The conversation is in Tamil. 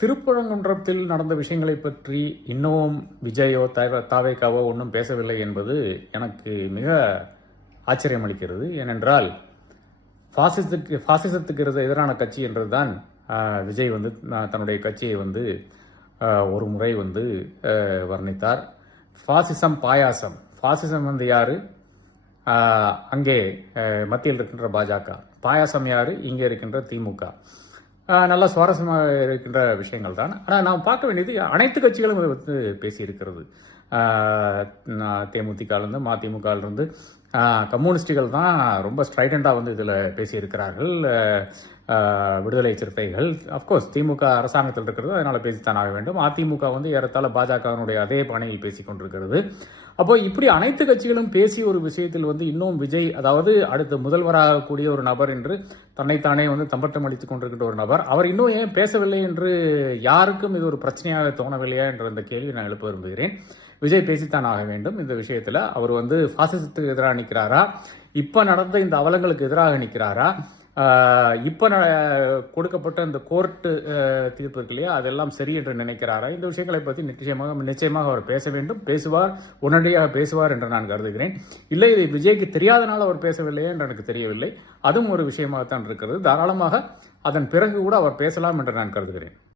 திருப்பரங்குன்றத்தில் நடந்த விஷயங்களை பற்றி இன்னமும் விஜயோ தாவேகாவோ ஒன்றும் பேசவில்லை என்பது எனக்கு மிக ஆச்சரியம் அளிக்கிறது. ஏனென்றால் பாசிசத்துக்கு எதிரான கட்சி என்றுதான் விஜய் தன்னுடைய கட்சியை ஒரு முறை வர்ணித்தார். பாசிசம் பாயாசம். பாசிசம் யாரு? அங்கே மத்தியில் இருக்கின்ற பாஜக. பாயாசம் யாரு? இங்கே இருக்கின்ற திமுக. நல்லா சுவாரஸ்யமாக இருக்கின்ற விஷயங்கள் தான். ஆனால் நாம் பார்க்க வேண்டியது அனைத்து கட்சிகளும் இதை பேசியிருக்கிறது. தேமுதிகலேருந்து மதிமுகலேருந்து கம்யூனிஸ்டுகள் தான் ரொம்ப ஸ்ட்ரைடண்டாக இதில் பேசியிருக்கிறார்கள். விடுதலை சிறுத்தைகள் அஃப்கோர்ஸ் திமுக அரசாங்கத்தில் இருக்கிறது, அதனால் பேசித்தான் ஆக வேண்டும். அதிமுக ஏறத்தாழ பாஜகவினுடைய அதே பாணியில் பேசிக் கொண்டிருக்கிறது. அப்போ இப்படி அனைத்து கட்சிகளும் பேசி ஒரு விஷயத்தில் இன்னும் விஜய், அதாவது அடுத்த முதல்வராகக்கூடிய ஒரு நபர் என்று தன்னைத்தானே தம்பட்டம் அளித்துக் கொண்டிருக்கின்ற ஒரு நபர், அவர் இன்னும் ஏன் பேசவில்லை என்று யாருக்கும் இது ஒரு பிரச்சனையாக தோணவில்லையா என்ற இந்த கேள்வி நான் எழுப்ப விரும்புகிறேன். விஜய் பேசித்தான் ஆக வேண்டும் இந்த விஷயத்துல. அவர் பாசிசத்துக்கு எதிராக நிற்கிறாரா, இப்ப நடந்த இந்த அவலங்களுக்கு எதிராக நிற்கிறாரா, இப்ப கொடுக்கப்பட்ட இந்த கோர்ட்டு தீர்ப்பு இருக்கு இல்லையா, அதெல்லாம் சரி என்று நினைக்கிறாரா? இந்த விஷயங்களை பற்றி நிச்சயமாக அவர் பேச வேண்டும், பேசுவார், உடனடியாக பேசுவார் என்று நான் கருதுகிறேன். இல்லை இது விஜய்க்கு தெரியாதனால அவர் பேசவில்லையே என்று எனக்கு தெரியவில்லை. அதுவும் ஒரு விஷயமாகத்தான் இருக்கிறது. தாராளமாக அதன் பிறகு கூட அவர் பேசலாம் என்று நான் கருதுகிறேன்.